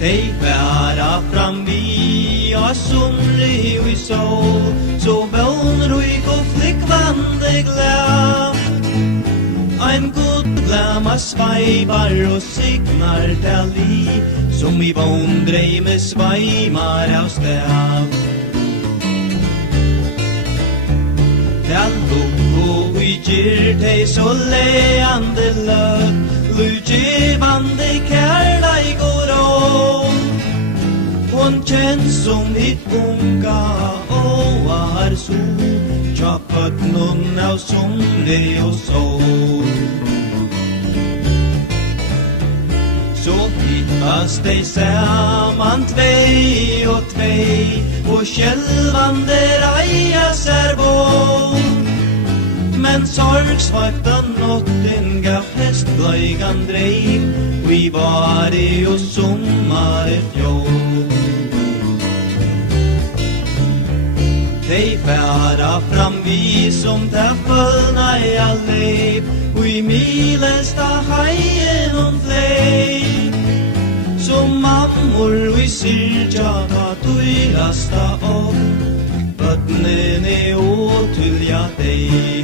They færa fram vi og sumri og i sol, så vånryk og flikkvande glad. Ein god glæma sveivar og signar til li, som i våndreime sveimar av sted. Til lukko i gyr tei så leande løg, lugivande kærleik og råd. Hon kjenns som hitt unga og er sol, tjappet noen av somre og sol. Så hittas de saman tvei og tvei, og skjelvande reias bål. Men sorgsvakta notten gav hestbløygan dreim, vi var i og sommar i fjol. De færa fram vi som ta følna i alleip, og i milesta heien om fleip. Som mammor og i syrja ta tuilasta opp, bøttene og tulja deg.